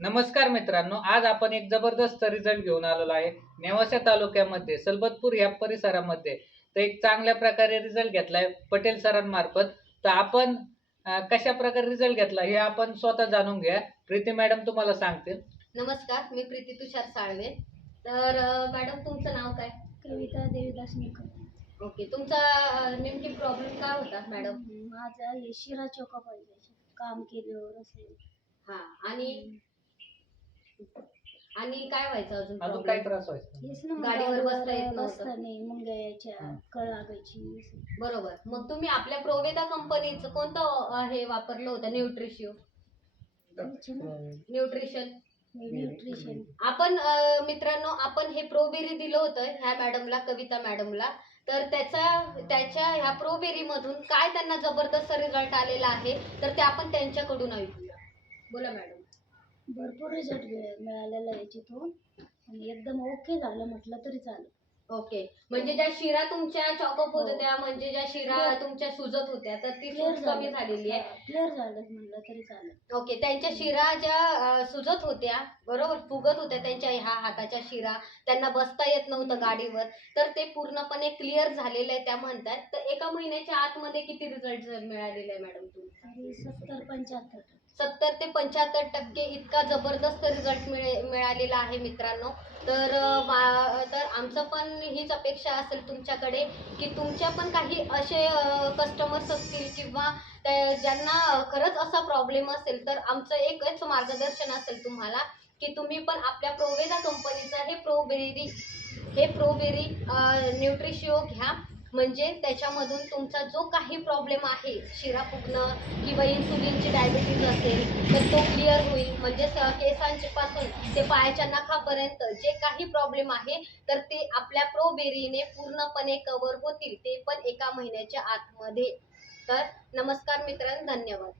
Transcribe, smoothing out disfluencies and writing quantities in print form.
नमस्कार मित्रांनो, आज आपण एक जबरदस्त रिझल्ट घेऊन आलेलो आहे. नेवासा तालुक्यामध्ये सलबतपूर या परिसरामध्ये तर एक चांगल्या प्रकारे रिझल्ट घेतलाय पटेल सरांमार्फत. तर आपण कशा प्रकारे रिझल्ट घेतला हे आपण स्वतः जाणून घ्या. प्रीती मॅडम तुम्हाला सांगतील. नमस्कार, मी प्रीती तुषार साळवे. तर मॅडम तुमचं नाव काय? कविता देवीदास निकम. ओके, तुमचा नेमकी प्रॉब्लेम काय होता मॅडम? माझा हे शिरा चोका पाहिजे काम केल्यावर असेल. हा, आणि आणि काय व्हायचं अजून अजून काय प्रॉब्लेम? त्रास व्हायचा? हेच ना, गाडीवर बसता येत नव्हतं. बसता नाही, मुंग्या यायच्या, कळ लागायची. बरोबर. मग तुम्ही आपल्या प्रोवेदा कंपनीचं कोणतं हे वापरलं होतं? न्यूट्रिशिओ न्यूट्रिशन. न्यूट्रिशन. आपण मित्रांनो, आपण हे प्रोबेरी दिलं होतं ह्या मॅडमला, कविता मॅडमला. तर त्याच्या ह्या प्रोबेरी मधून काय त्यांना जबरदस्त रिझल्ट आलेला आहे, तर ते आपण त्यांच्याकडून ऐकूया. बोला मॅडम. भरपूर रिझल्ट मिळालेला याच्यातून आणि एकदम ओके झालं म्हटलं तरी चालेल. ओके, म्हणजे ज्या शिरा तुमच्या चॉकअप होत होत्या, म्हणजे ज्या शिरा तुमच्या सुजत होत्या, तर ती सूज कमी झालेली आहे. क्लिअर झालं म्हणलं तरी चालेल. ओके, त्यांच्या शिरा ज्या सुजत होत्या, बरोबर, फुगत होत्या त्यांच्या ह्या हाताच्या शिरा, त्यांना बसता येत नव्हतं गाडीवर, तर ते पूर्णपणे क्लिअर झालेलं आहे त्या म्हणतात. तर एका महिन्याच्या आतमध्ये किती रिझल्ट मिळालेले आहे मॅडम तुम्हाला? 70-75. 70 ते 75% इतका जबरदस्त रिझल्ट मिळालेला आहे मित्रांनो. तर आमचं पण हीच अपेक्षा असेल तुमच्याकडे, की तुमच्या पण काही असे कस्टमर्स असतील किंवा ज्यांना खरंच असा प्रॉब्लेम असेल, तर आमचं एकच मार्गदर्शन असेल तुम्हाला, की तुम्ही पण आपल्या प्रोवेदा कंपनीचं हे प्रोबेरी न्यूट्रिशिओ घ्या. म्हणजे त्याच्यामधून तुमचा जो काही प्रॉब्लेम आहे, शिरा फुगणं किंवा इन्सुलिनची डायबिटीज असेल, तर तो क्लिअर होईल. म्हणजे केसांपासून ते पायाच्या नखापर्यंत जे काही प्रॉब्लेम आहे, तर ते आपल्या प्रोबेरीने पूर्णपणे कव्हर होतील, ते पण एका महिन्याच्या आतमध्ये. तर नमस्कार मित्रांनो, धन्यवाद.